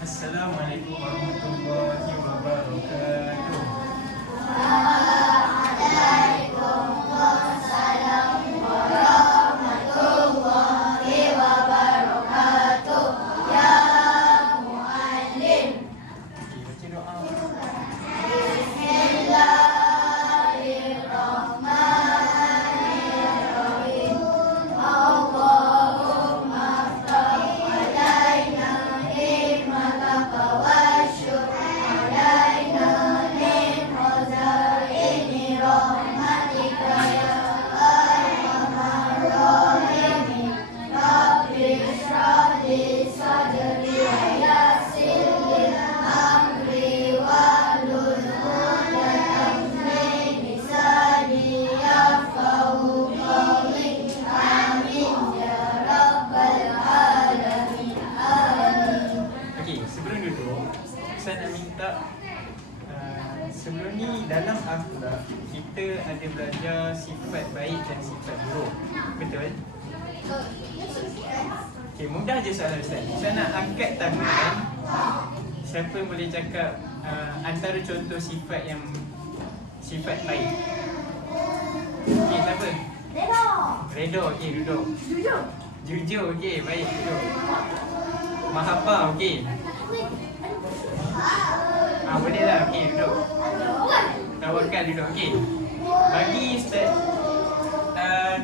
Assalamualaikum warahmatullahi wabarakatuh. Saya nak minta sebelum ni dalam akhlak kita ada belajar sifat baik dan sifat buruk. Betul? Okey, mudah je soalan Ustaz. Saya nak angkat tangan. Siapa yang boleh cakap antara contoh sifat yang sifat baik? Okey, siapa? Redha. Okey, duduk. Jujur. Okey, baik, duduk. Mahabbah. Okey. Boleh lah, okey, duduk. Tawakal, duduk, okey. Bagi Ustaz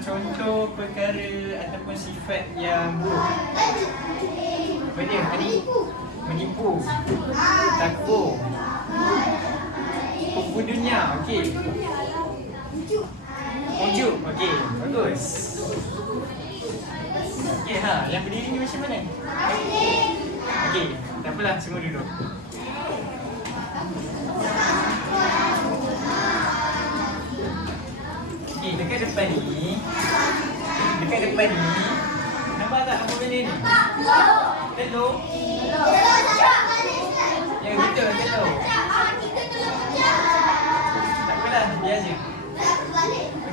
contoh perkara ataupun sifat yang buruk. Apa dia? Menipu, takbur, kupu dunia, okey. Ujuk, okey, bagus. Okey, yang berdiri ni macam mana? Okey, tak apalah, semua duduk. Okey, dekat depan ni. Nampak tak apa benda ni? Telur. Ya, betul, telur. Tak apalah, biar je.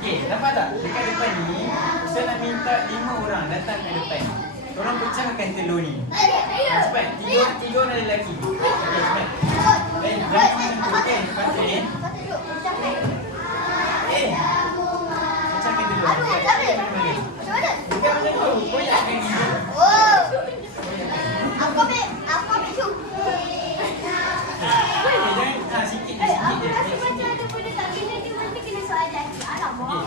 Okey, nampak tak? Dekat depan ni, saya nak minta 5 orang datang ke depan. Korang pecahkan telur ni. Cepat, 3 orang lelaki. Okey, cepat. Jangan sentuh, okey? Cepat, pecahkan telur. Bukan macam tu, koyakkan ni. Aku ambil jom. Jangan, sikit je. Rasa macam ada benda tak kena dia mesti kena soalan. Alamak.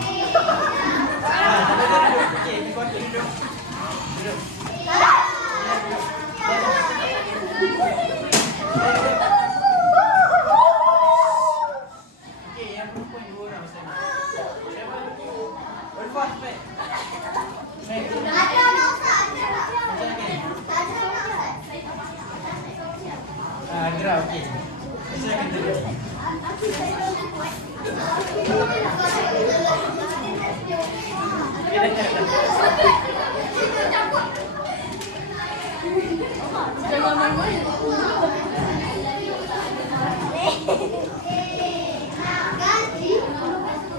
Okey, kita kotak duduk. Duduk. Okey, yang perempuan 2 orang sana. Siapa? Ulfah, cepat. Ada anak Ustaz. Adra, okey. Silakan duduk. Jangan main-main.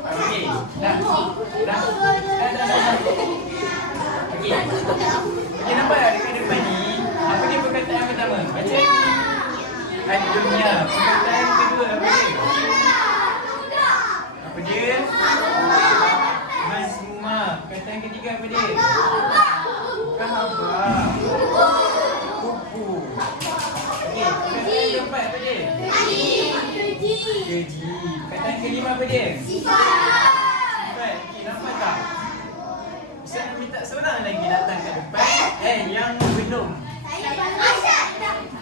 Okey, dah. Okey. Okey, nampak tak dekat depan ni? Apa dia perkataan pertama? Baca. Dunia. Perkataan kedua apa dia? Apa dia? Mazmumah. Perkataan ketiga apa dia? Kahabah. Kupu. Okey, perkataan keempat apa dia? Keji. Perkataan kelima apa dia? Sifat. Okey, nampak tak? Saya nak minta seorang lagi datang ke depan. Yang belum.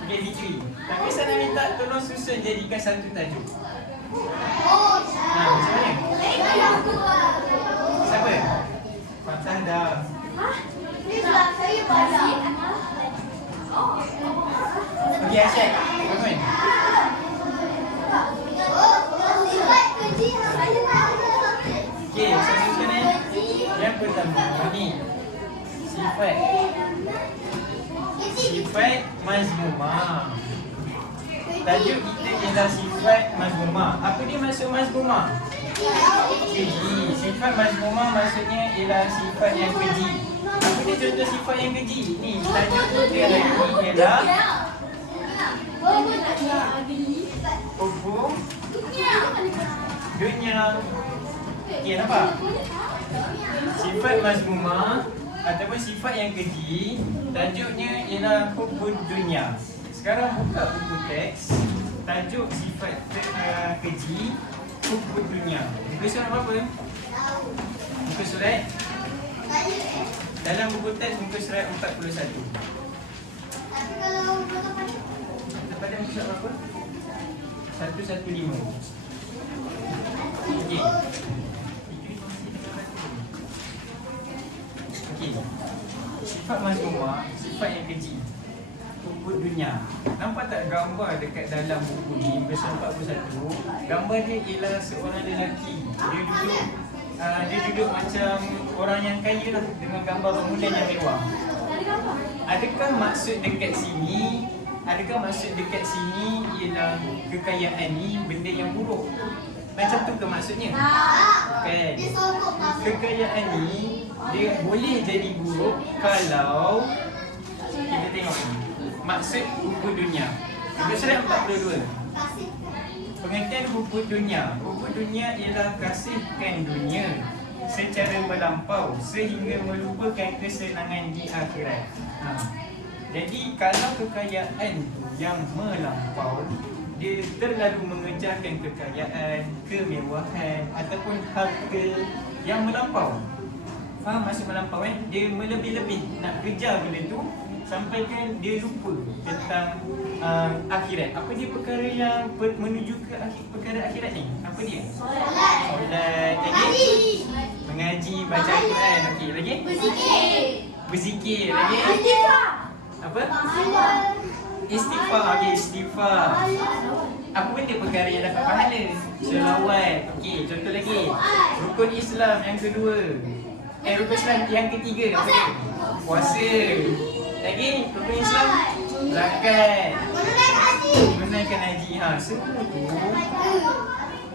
Okey, Fikri. Tapi saya nak minta tolong susun jadikan satu tajuk. Macam mana? Siapa? Fatah dah. Saya pada. Okey, Asyad. Bangun. Okey, saya susun ni. Yang pertama, ni. Sifat mazmumah. Tajuk kita ialah sifat mazmumah. Apa dia maksud mazmumah? Keji. Sifat mazmumah maksudnya ialah sifat yang keji. Apa dia contoh sifat yang keji? Ni, tajuk kita hari ini ialah yang nampak? Sifat mazmumah ataupun sifat yang keji, tajuknya ialah hubbud dunya. Sekarang buka buku teks, tajuk sifat keji, hubbud dunya. Muka surat apa? Muka surat dalam buku teks muka surat 41. Tapi kalau berapa? Pada muka surat berapa? 115. Okey. Okey. Sifat mazmumah, sifat yang keji. Hubbud dunya. Nampak tak gambar dekat dalam buku ni versi 41? Gambar dia ialah seorang lelaki. Dia duduk macam orang yang kaya lah, dengan gambar bangunan yang mewah. Adakah maksud dekat sini ialah kekayaan ni benda yang buruk? Macam tu ke maksudnya? Kan? Kekayaan ni dia boleh jadi buruk kalau kita tengok ni. Maksud hubbud dunya. Muka surat 42. Pengertian hubbud dunya. Hubbud dunya ialah kasihkan dunia secara melampau sehingga melupakan kesenangan di akhirat. Jadi kalau kekayaan tu yang melampau, dia terlalu mengejarkan kekayaan, kemewahan ataupun harta yang melampau. Faham maksud melampau kan? Dia melebih-lebih nak kejar benda tu sampai kan dia lupa tentang akhirat. Apa dia perkara yang menuju ke perkara akhirat ni? Apa dia? Solat. Lagi? Mengaji, baca Al-Quran. Okey, lagi? Berzikir. Lagi? Apa? Istighfar. Okey, istighfar. Apa benda perkara yang dapat pahala? Selawat. Okey, contoh lagi. Rukun Islam yang kedua. Rukun Islam yang ketiga. Apa dia? Puasa. Lagi? Rukun Islam zakat. Menunaikan haji. Semua tu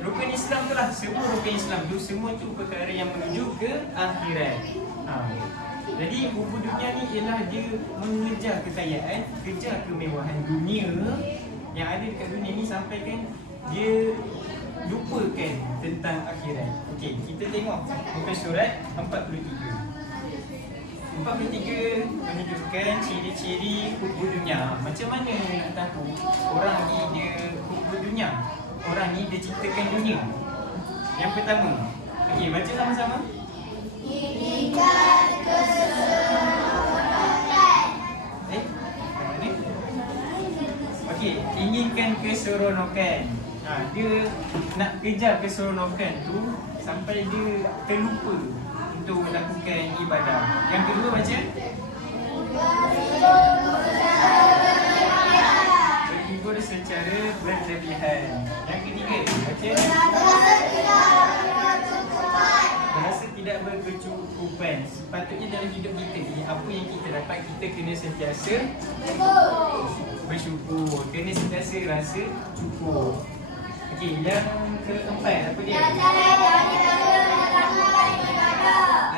rukun Islam tu lah. Semua rukun Islam tu, semua tu perkara yang menuju ke akhirat. Jadi hubbud dunya ni ialah dia mengejar kekayaan, kejar kemewahan dunia yang ada dekat dunia ni sampai kan dia lupakan tentang akhirat. Okey, kita tengok muka surat 43. 43 menunjukkan ciri-ciri hubbud dunya. Macam mana nak tahu orang ni dia hubbud dunya? Orang ni dia cintakan dunia. Yang pertama, okey, baca sama-sama. Inginkan keseronokan. Mana? Okey, inginkan keseronokan. Dia nak kejar keseronokan tu sampai dia terlupa untuk melakukan ibadah. Yang kedua baca. Berhibur secara berlebihan. Yang ketiga baca. Berasa tidak berkecukupan. Sepatutnya dalam hidup kita ni, apa yang kita dapat, kita kena sentiasa bersyukur. Kena sentiasa rasa cukup. Okey, yang keempat apa dia?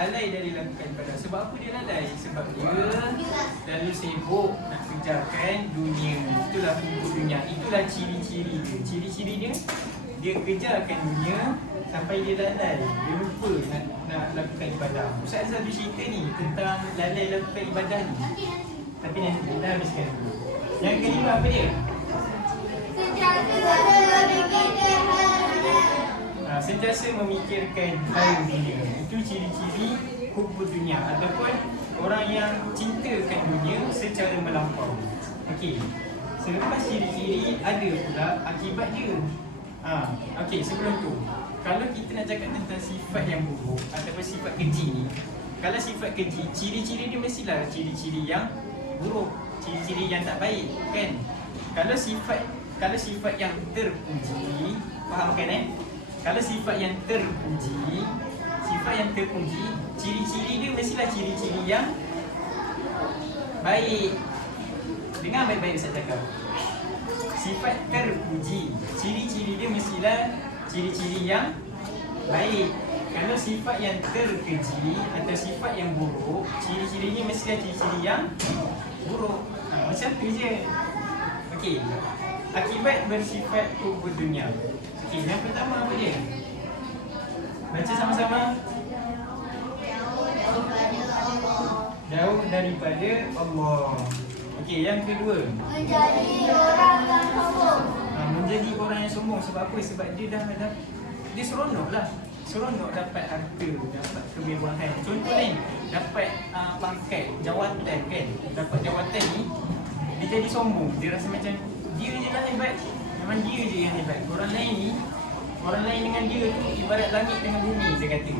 Lalai dari lakukan ibadah. Sebab apa dia lalai? Sebab dia terlalu sibuk nak kejarkan dunia. Itulah hubbud dunya. Itulah ciri-ciri dia. Ciri-ciri dia, dia kejarkan dunia sampai dia lalai. Dia lupa nak lakukan ibadah. Ustaz Azhar cerita ni tentang lalai lakukan ibadah ni. Tapi nanti kita habiskan dulu. Yang kelima apa dia? Sentiasa memikirkan hal dunia. Itu ciri-ciri hubbud dunya ataupun orang yang cintakan dunia secara melampau. Okey. Selepas ciri-ciri ada pula akibat dia. Okey, sebelum tu, kalau kita nak cakap tentang sifat yang buruk ataupun sifat keji ni, kalau sifat keji, ciri-ciri dia mestilah ciri-ciri yang buruk, ciri-ciri yang tak baik, kan? Kalau sifat yang terpuji, faham kan? Kalau sifat yang terpuji, ciri-ciri dia mestilah ciri-ciri yang baik. Dengar baik-baik saya cakap. Sifat terpuji, ciri-ciri dia mestilah ciri-ciri yang baik. Kalau sifat yang terkeji atau sifat yang buruk, ciri-cirinya mestilah ciri-ciri yang buruk. Macam tu je. Okey. Akibat bersifat hubbud dunya. Okey, yang pertama apa dia? Baca sama-sama. Jauh daripada Allah. Okey, yang kedua. Menjadi orang yang sombong. Menjadi orang yang sombong. Sebab apa? Sebab dia dia seronok lah. Seronok dapat harta, dapat kemewahan. Contoh lain, dapat pangkat, jawatan kan. Dapat jawatan ni, dia jadi sombong. Dia rasa macam dia je lah hebat. Memang dia je yang hebat. Orang lain dengan dia tu ibarat langit dengan bumi, dia kata.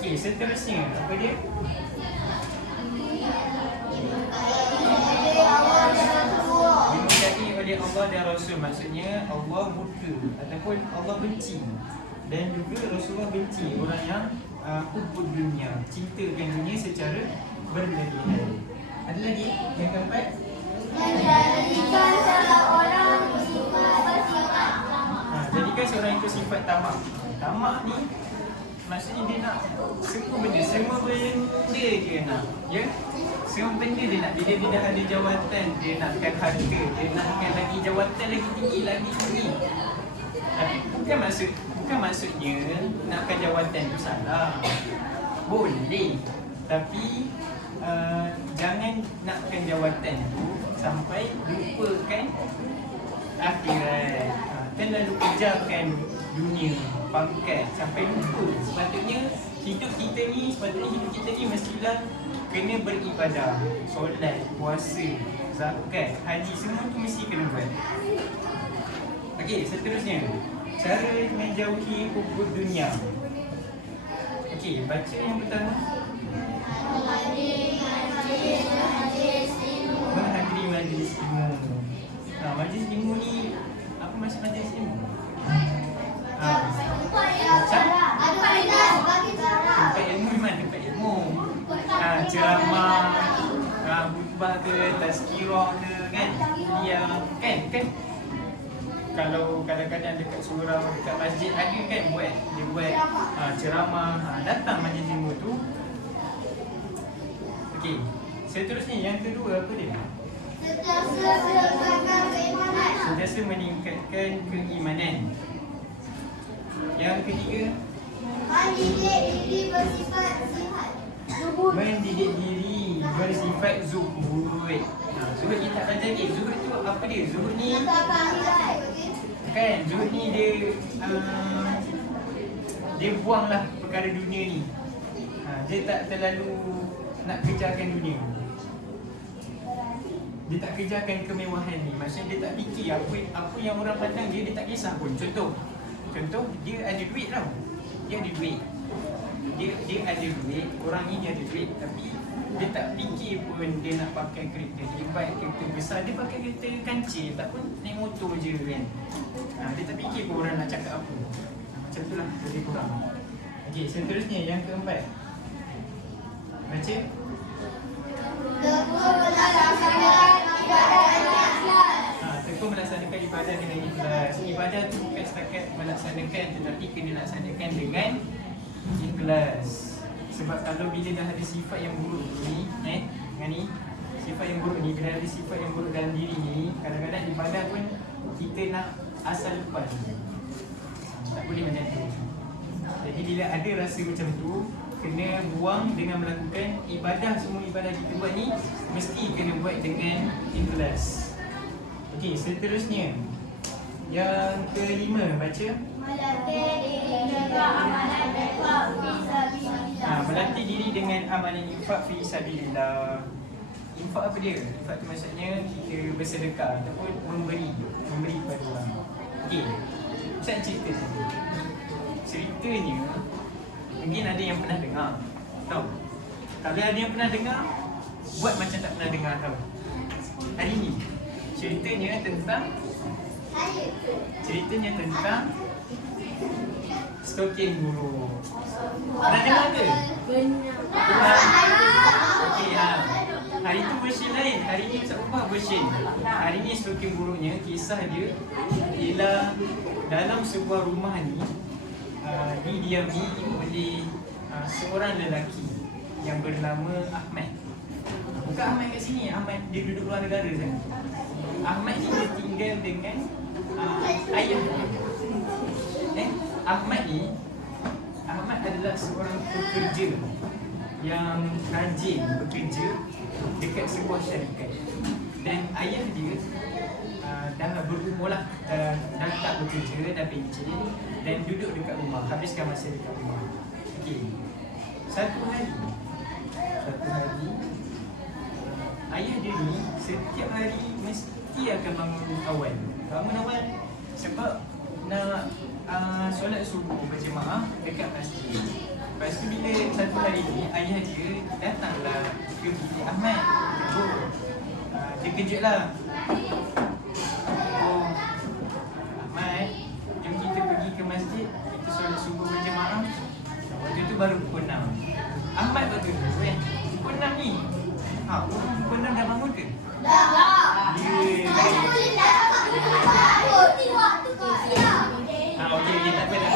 Okey, seterusnya apa dia? Dimurkai oleh Allah dan Rasul. Maksudnya Allah murka ataupun Allah benci. Dan juga Rasulullah benci orang yang hubbud dunia, cintakan dunia secara berlebihan. Ada lagi yang keempat? Menjadikan seorang bersifat Jadikan seorang itu sifat tamak. Tamak ni maksudnya dia nak semua benda dia nak. Ya? Semua benda dia nak. Bila dia dah ada jawatan, dia nakkan harta, dia nakkan lagi jawatan lagi tinggi. Tapi bukan maksudnya nakkan jawatan tu salah. Boleh. Tapi jangan nakkan jawatan tu sampai lupakan akhirat. Terlalu kejarkan dunia, pangkat sampai lupa. Sepatutnya hidup kita ni mestilah kena beribadah, solat, puasa, zakat, haji, semua tu mesti kena buat. Okey, seterusnya cara menjauhi hubbud dunia. Okey, baca yang pertama. Menghadiri majlis ilmu. Majlis ilmu ni apa maksud majlis ilmu? Tempat ilmu di mana? Tempat ilmu. Ceramah, khutbah ke, tazkirah ke, kan? Kuliah, kan? Kalau kadang-kadang dekat surau, dekat masjid ada kan dia buat ceramah, datang majlis ilmu tu. Okey, seterusnya yang kedua apa dia? Sentiasa meningkatkan keimanan. Yang ketiga, mendidik diri bersifat sihat. mendidik diri bersifat zuhud. Zuhud kita tak belajar lagi. Zuhud tu apa dia? Zuhud ni kan, zuhud ni dia buanglah perkara dunia ni. Dia tak terlalu nak kejarkan dunia. Dia tak kejarkan kemewahan ni. Maksudnya dia tak fikir apa yang orang pandang dia tak kisah pun. Contoh dia ada duit tau. Dia ada duit. Dia ada duit, orang ni dia ada duit, tapi dia tak fikir pun dia nak pakai kereta hebat, kereta besar. Dia pakai kereta kancil, tak pun naik motor je kan. Dia tak fikir pun orang nak cakap apa. Macam tu lah, lebih kurang. Okey, seterusnya yang keempat. Baca. Tekun melaksanakan ibadah dengan ikhlas. Ibadah tu bukan setakat melaksanakan, tetapi kena laksanakan dengan ikhlas. Sebab kalau bila dah ada sifat yang buruk ni, dengan ni, sifat yang buruk ni, bila ada sifat yang buruk dalam diri ni, kadang-kadang ibadah pun kita nak asal lepas. Tak boleh macam tu. Jadi bila ada rasa macam tu, kena buang dengan melakukan ibadah. Semua ibadah kita buat ni mesti kena buat dengan ikhlas. Okey, seterusnya yang kelima, baca. Melatih diri dengan amalan infak fi sabilillah. Melatih diri dengan amalan infak fi sabilillah. Infak apa dia? Infak tu maksudnya kita bersedekah ataupun memberi kepada orang. Okey, Ustaz cerita. Ceritanya mungkin ada yang pernah dengar. Tahu? Kalau ada yang pernah dengar, buat macam tak pernah dengar tahu. Hari ni ceritanya tentang stokin guru. Pernah dengar ke? Pernah. Okey, hari tu version lain. Hari ni Ustaz ubah version. Hari ni stokin gurunya, kisah dia ialah dalam sebuah rumah ni didiami oleh seorang lelaki yang bernama Ahmad. Bukan Ahmad kat sini, Ahmad dia duduk luar negara kan. Ahmad ni dia tinggal dengan ayah dia. Ahmad adalah seorang pekerja yang rajin bekerja dekat sebuah syarikat. Dan ayah dia dah berumur lah, dah tak bekerja, dah pencen dan duduk dekat rumah, habiskan masa dekat rumah. Okey. Satu hari ayah dia ni setiap hari mesti akan bangun awal sebab nak solat subuh berjemaah dekat masjid. Lepas tu bila satu hari ni ayah dia datanglah ke bilik Ahmad. Dia kejut lah. Ahmad, jom kita pergi ke masjid, kita solat subuh berjemaah. Waktu tu baru pukul 6. Ahmad betul pukul 6 ni. Pukul 6 dah bangun ke? Okey, tak apa dah.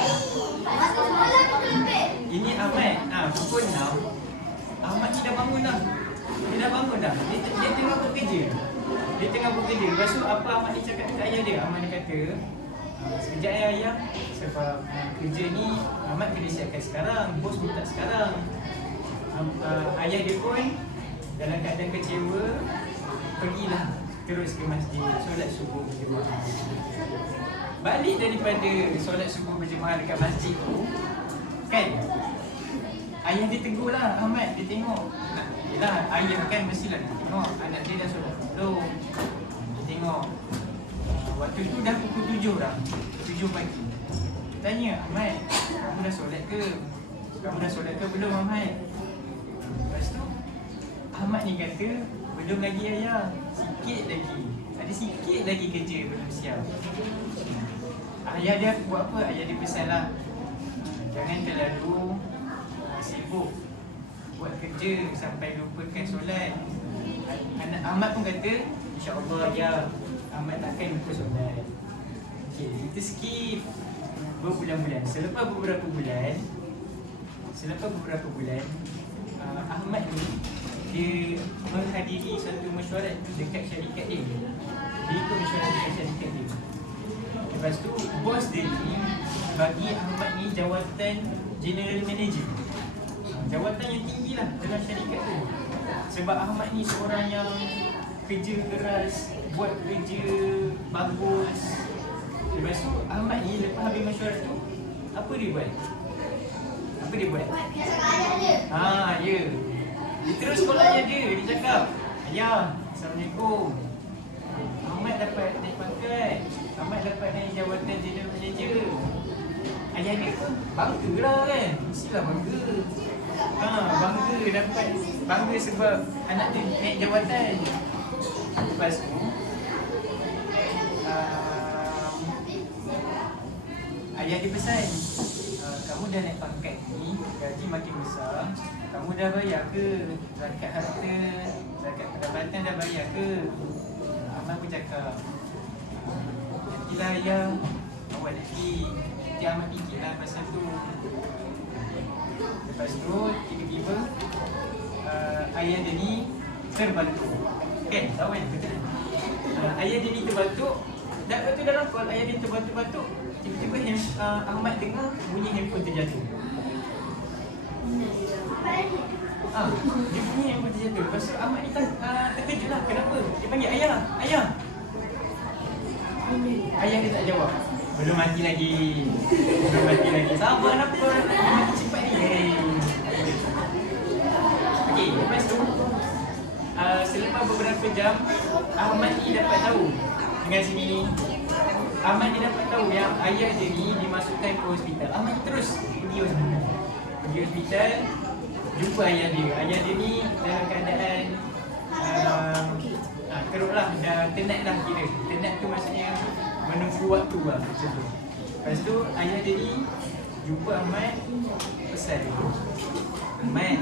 Ini Ahmad, pukul 6. Ahmad ni dah bangun dah. Dia tengah bekerja. Lepas tu apa Ahmad ni cakap dekat ayah dia? Ahmad ni kata, sekejap ayah, sebab kerja ni Ahmad kena siapkan sekarang, bos minta sekarang. Ayah dia pun dalam keadaan kecewa, pergilah terus ke masjid solat subuh berjemaah. Balik daripada solat subuh berjemaah dekat masjid tu, kan, ayah dia tegur lah Ahmad. Dia tengok, yelah ayah kan mestilah dia tengok anak dia dah solat belum. Dia tengok waktu tu dah pukul 7 dah, 7 pagi. Tanya, Ahmad, kamu dah solat ke? Belum Ahmad? Lepas tu Ahmad ni kata, belum lagi ayah, sikit lagi. Ada sikit lagi kerja belum siap. Ayah dia buat apa? Ayah dia pesan lah, jangan terlalu sibuk buat kerja sampai lupakan solat. Anak Ahmad pun kata, InsyaAllah ya, Ahmad takkan lupa solat. Okay, kita skip berbulan-bulan. Selepas beberapa bulan, Ahmad ni dia menghadiri satu mesyuarat dekat syarikat dia. Dia ikut mesyuarat dekat syarikat dia. Lepas tu bos dia ni bagi Ahmad ni jawatan General Manager. Jawatan yang tinggi lah dalam syarikat tu. Sebab Ahmad ni seorang yang kerja keras, buat kerja bagus. Lepas tu Ahmad ni lepas habis mesyuarat tu, apa dia buat? Ya. Dia terus call ayah dia. Dia cakap, ayah, Assalamualaikum, Ahmad dapat naik pangkat, Ahmad dapat naik jawatan General Manager. Ayah dia pun bangga lah kan. Mestilah bangga. Bangga sebab anak dia naik jawatan. Lepas tu ayah dia pesan, kamu dah naik pangkat ni, gaji makin besar, kamu dah bayar ke zakat harta, zakat pendapatan dah bayar ke? Ahmad pun cakap, nantilah ayah, awal lagi, nanti Ahmad fikirlah pasal tu. Lepas tu tiba-tiba ayah dia ni terbatuk. Kan, tahu kan? Betul. Ayah dia ni terbatuk. Dan waktu dalam call ayah dia terbatuk-batuk, tiba-tiba Ahmad dengar bunyi handphone terjatuh. Dia bunyi handphone terjatuh. Lepas tu Ahmad ni terkejut lah. Kenapa? Dia panggil ayah. Ayah dia tak jawab. Belum mati lagi. Sabar apa? Dia mati cepat ni. Okey, lepas tu selepas beberapa jam, Ahmad ni dapat tahu dengan sini. Ahmad ni dapat tahu yang ayah dia ni dimasukkan ke hospital. Ahmad terus pergi hospital, jumpa ayah dia. Ayah dia ni dalam keadaan teruk lah, dah tenat lah kira. Tenat tu maksudnya menunggu waktu lah macam tu. Lepas tu ayah dia ni jumpa Ahmad, pesan, Ahmad,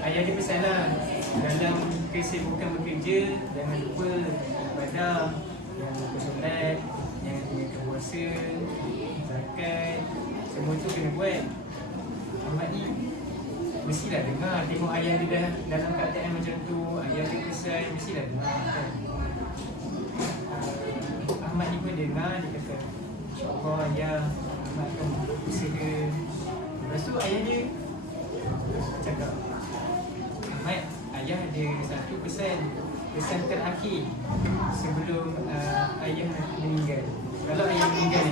ayah dia pesan lah, dalam kesibukan bekerja jangan lupa ibadah, jangan lupa solat, jangan lupa puasa, zakat, semua tu kena buat. Ahmad ni mestilah dengar, tengok ayah dia dah dalam keadaan macam tu, ayah dia pesan, mestilah dengar kan. dengar, dia kata, InsyaAllah ayah, Ahmad akan berusaha. Lepas tu ayah dia cakap, Ahmad, ayah ada satu pesan terakhir sebelum ayah meninggal. Kalau ayah meninggal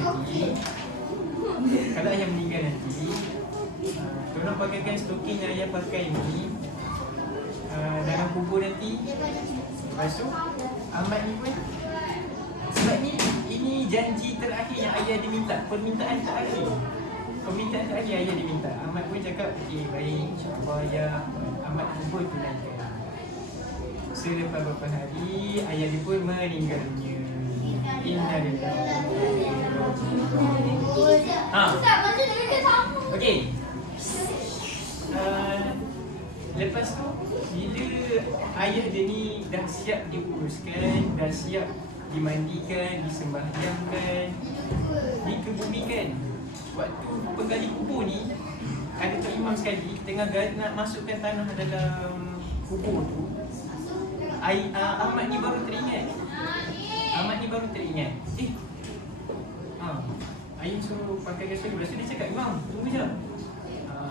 nanti, tolong pakaikan stoking yang ayah pakai ni dalam kubur nanti. Lepas tu Ahmad ni pun, sebab ini janji terakhir yang ayah diminta, permintaan terakhir ayah diminta. Ahmad pun cakap, okey, baik, insyaAllah ayah, Ahmad kubur tunaikan. Selepas beberapa hari, ayah dia pun meninggal dunia. Okey. Lepas tu, bila ayah dia ni dah siap diuruskan, dah siap dimandikan, disembahyangkan, dikebumikan, waktu penggali kubur ni, ada Tok Imam sekali tengah nak masukkan tanah dalam kubur tu, Ahmad ni baru teringat. Ayah suruh pakai kasut. Lepas tu dia cakap, Imam, tunggu je.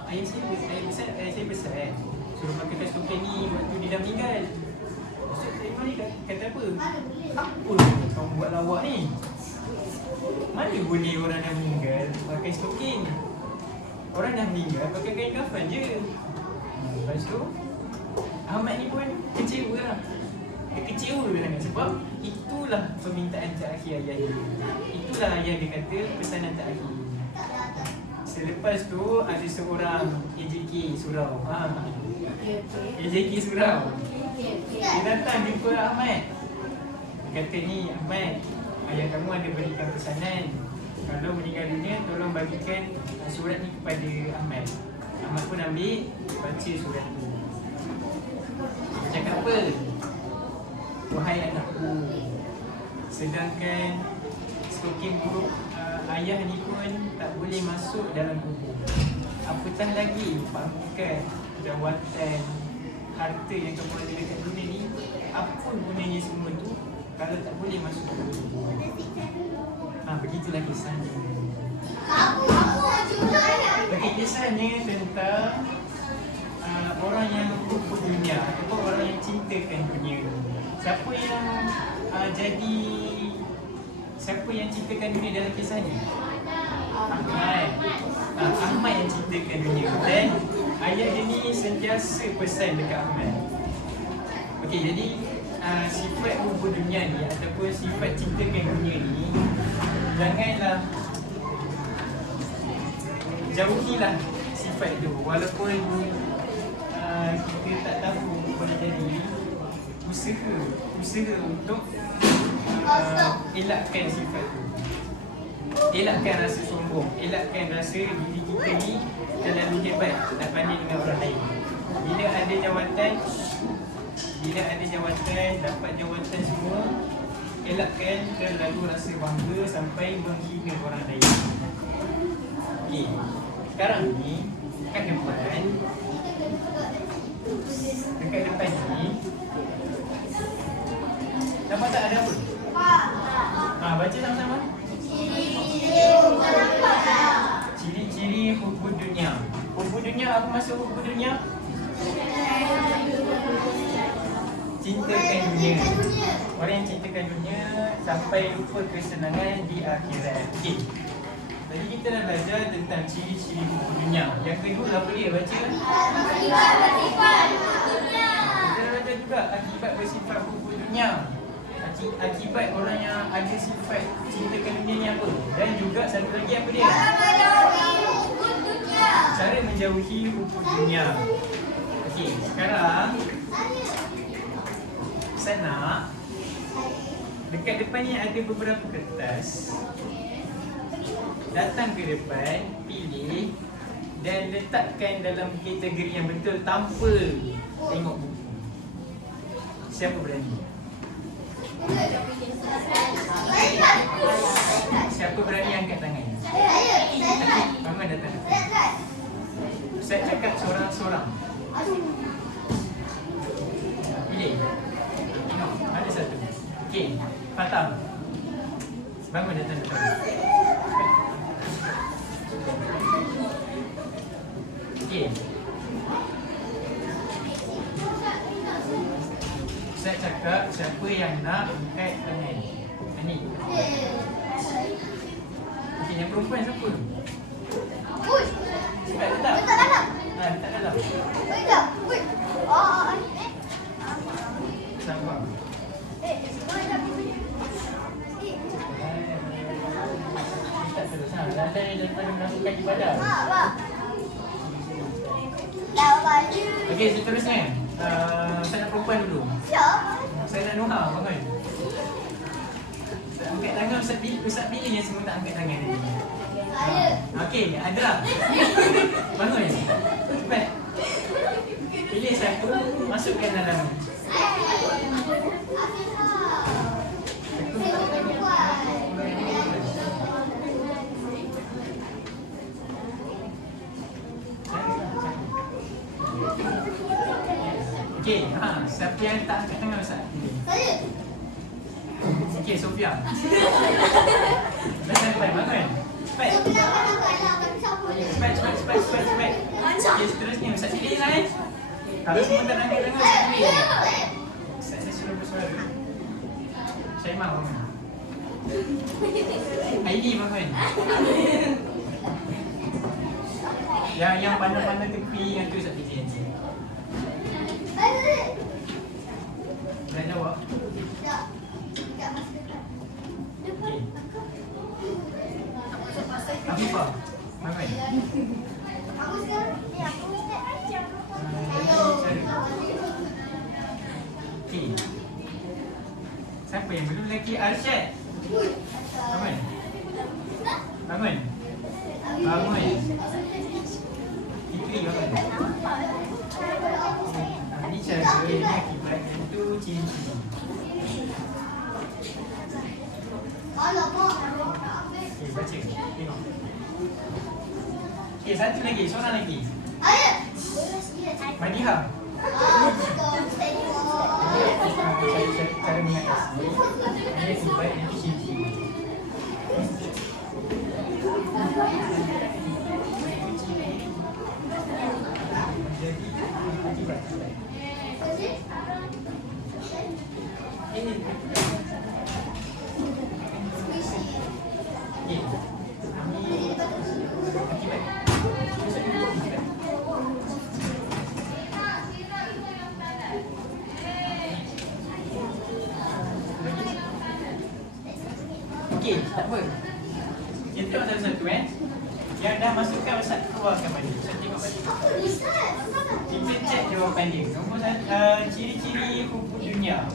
Ayah saya pesan suruh pakai kasut ni waktu dia dah meninggal. Lepas tu Imam ni kata apa? Apa kau buat lawak ni? Mana boleh orang dah meninggal pakai stoking? Orang dah meninggal pakai kain kafan je. Lepas tu Ahmad ni pun kecewa lah. Dia kecewa sangat sebab itulah permintaan terakhir ayah dia. Itulah ayah dia kata pesanan terakhir. Selepas tu ada seorang AJK surau. AJK surau. Dia datang jumpa Ahmad. Dia kata, ni Ahmad, ayah kamu ada berikan pesanan, kalau meninggal dunia tolong bagikan surat ni kepada Ahmad. Ahmad pun ambil, baca surat tu. Dia cakap apa? Wahai anakku, sedangkan stoking buruk ayah ni pun tak boleh masuk dalam kubur, apatah lagi pangkat, jawatan, harta yang kamu ada dekat dunia ni, apa pun gunanya semua tu kalau tak boleh masuk kubur. Begitulah kisahnya. Okey, kisahnya tentang orang yang lupa dunia ataupun orang yang cintakan dunia. Siapa yang cintakan dunia dalam kisah ni? Ahmad. Ahmad yang cintakan dunia. Dan ayah dia ni sentiasa pesan dekat Ahmad. Okey, jadi sifat lupa dunia ni ataupun sifat cintakan dunia ni, janganlah, jauhilah sifat tu. Walaupun kita tak tahu boleh jadi, usaha untuk elakkan sifat tu. Elakkan rasa sombong, elakkan rasa diri kita ni terlalu hebat nak banding dengan orang lain. Bila ada jawatan, dapat jawatan semua, elakkan terlalu rasa bangga sampai menghina orang lain. Okey, sekarang ni dekat depan ni, nampak tak ada apa? Baca sama-sama. Ciri-ciri hubbu dunia. Hubbu dunia, apa maksud hubbu dunia? Cintakan dunia. Orang yang cintakan dunia sampai lupa kesenangan di akhirat. Okey. Tadi kita dah belajar tentang ciri-ciri hubbu dunia. Yang kedua apa dia baca? Akibat bersifat hubbu dunia. Kita dah belajar juga akibat bersifat hubbu dunia. Akibat orang yang ada sifat cintakan dunia ni apa? Dan juga satu lagi apa dia? Cara menjauhi hubbu dunia. Okey, sekarang saya nak dekat depan ni ada beberapa kertas. Datang ke depan, pilih dan letakkan dalam kategori yang betul tanpa tengok buku. Siapa berani? Siapa berani angkat tangan? Mama datang. Saya cakap seorang-seorang. Pilih. Tengok, ada satu. Okey, Fatam. Bangun dan tanda tangan. Okey. Saya cakap siapa yang nak angkat tangan. Ni. Okey, yang perempuan siapa? Ui. Dekat dalam. Dekat dalam. Dekat dalam. Ui, dah. Ui. Oh, Sabar. Tak terus ha. Lalai daripada melakukan ibadah. Okey, seterusnya. Saya nak perempuan dulu. Saya nak Nuha, bangun. Angkat tangan Ustaz pilih yang semua tak angkat tangan ni. Okey, Adra. Bangun. Cepat. Pilih satu, masukkan dalam. Okey, siapa yang tak angkat tangan Ustaz? Saya. Okey, Sofia. Dah sampai, bangun. Cepat. Cepat. Okey, seterusnya Ustaz pilih lah Kalau semua tak angkat tangan, Ustaz pilih. Ustaz dah suruh bersuara. Syaimah bangun. Aidi bangun. Yang pandang-pandang tepi yang tu Ustaz pilih nanti. Dah jawab? Okey. Afifah, bangun. Okey. Siapa yang belum lagi? Arsyad. Bangun. Bangun. Fikri bangun. Ini cara nak kibat itu ciri-ciri. Okey, baca. Tengok. Okey, satu lagi, seorang lagi. Madiha. Cara mengatasi. Ini kibat itu ciri-ciri. Jadi, akibat. Ini. Okey, tak apa. Kita tengok satu-satu Yang dah masukkan Ustaz keluarkan balik. Ustaz tengok balik. Kita cek jawapan dia. Nombor ciri-ciri hukum dunia.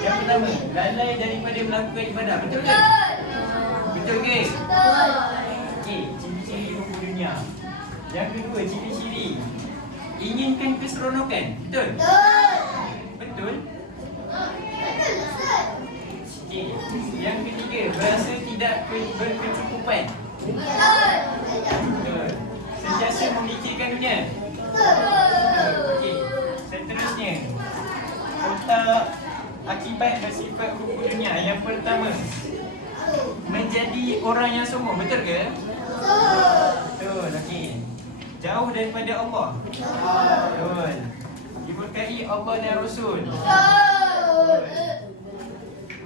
Yang pertama, lalai daripada melakukan ibadah. Betul ke? Betul ke? Okey, ciri-ciri hukum dunia. Yang kedua, ciri-ciri inginkan keseronokan. Betul? Betul? Okey, yang ketiga, berasa tidak berkecukupan. Betul. Sentiasa memikirkan dunia. Okey, seterusnya, otak akibat bersifat hukum dunia. Yang pertama, menjadi orang yang sombong. Betul ke? Betul. Okey, jauh daripada Allah. Betul. Dimurkai Allah dan Rasul.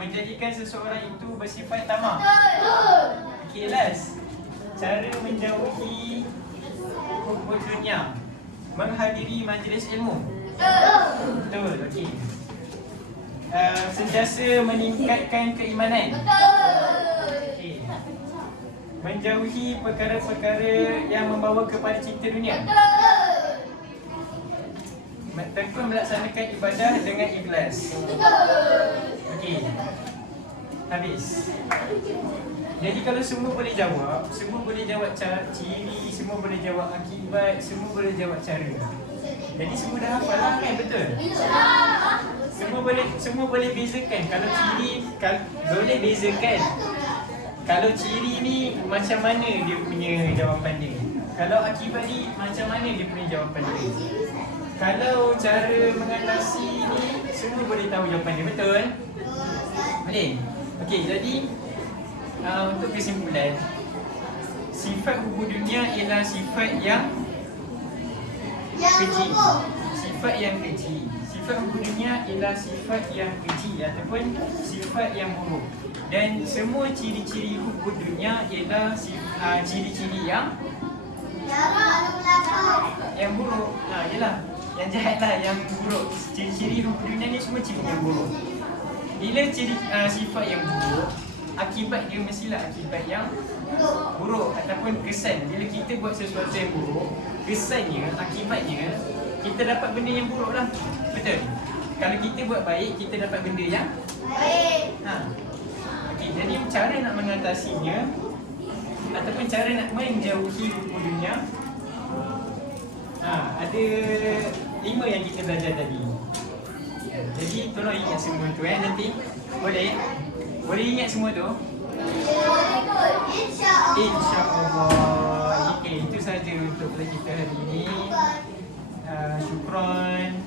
Menjadikan seseorang itu bersifat tamak. Okey, last. Cara menjauhi hukum dunia. Menghadiri majlis ilmu. Betul, okey. Sentiasa meningkatkan keimanan. Okey. Menjauhi perkara-perkara yang membawa kepada cinta dunia. Tekun melaksanakan ibadah dengan ikhlas. Okey. Habis. Jadi kalau semua boleh jawab ciri, semua boleh jawab akibat, semua boleh jawab cara. Jadi semua dah hafal lah kan, betul? Semua boleh bezakan. Kalau ciri boleh bezakan. Kalau ciri ni macam mana dia punya jawapan dia. Kalau akibat ni macam mana dia punya jawapan dia. Kalau cara mengatasi ni semua boleh tahu jawapan dia, betul? Boleh? Okey, jadi Untuk kesimpulan, sifat hubung dunia ialah sifat yang keji. Sifat yang keji. Sifat hubung dunia ialah sifat yang keji ataupun sifat yang buruk. Dan semua ciri-ciri hubung dunia ialah ciri-ciri yang buruk. Yalah, yang jahat lah, yang buruk. Ciri-ciri hubung dunia ni semua ciri yang buruk. Bila ciri sifat yang buruk, akibat dia mestilah akibat yang buruk ataupun kesan. Bila kita buat sesuatu yang buruk, kesannya, akibatnya kita dapat benda yang buruk lah. Betul? Kalau kita buat baik, kita dapat benda yang baik. Okey, jadi cara nak mengatasinya ataupun cara nak menjauhi hubung dunia, ada 5 yang kita belajar tadi. Jadi tolong ingat semua tu nanti. Boleh ingat semua tu? InsyaAllah. Okey, itu saja untuk kita hari ini. Syukran.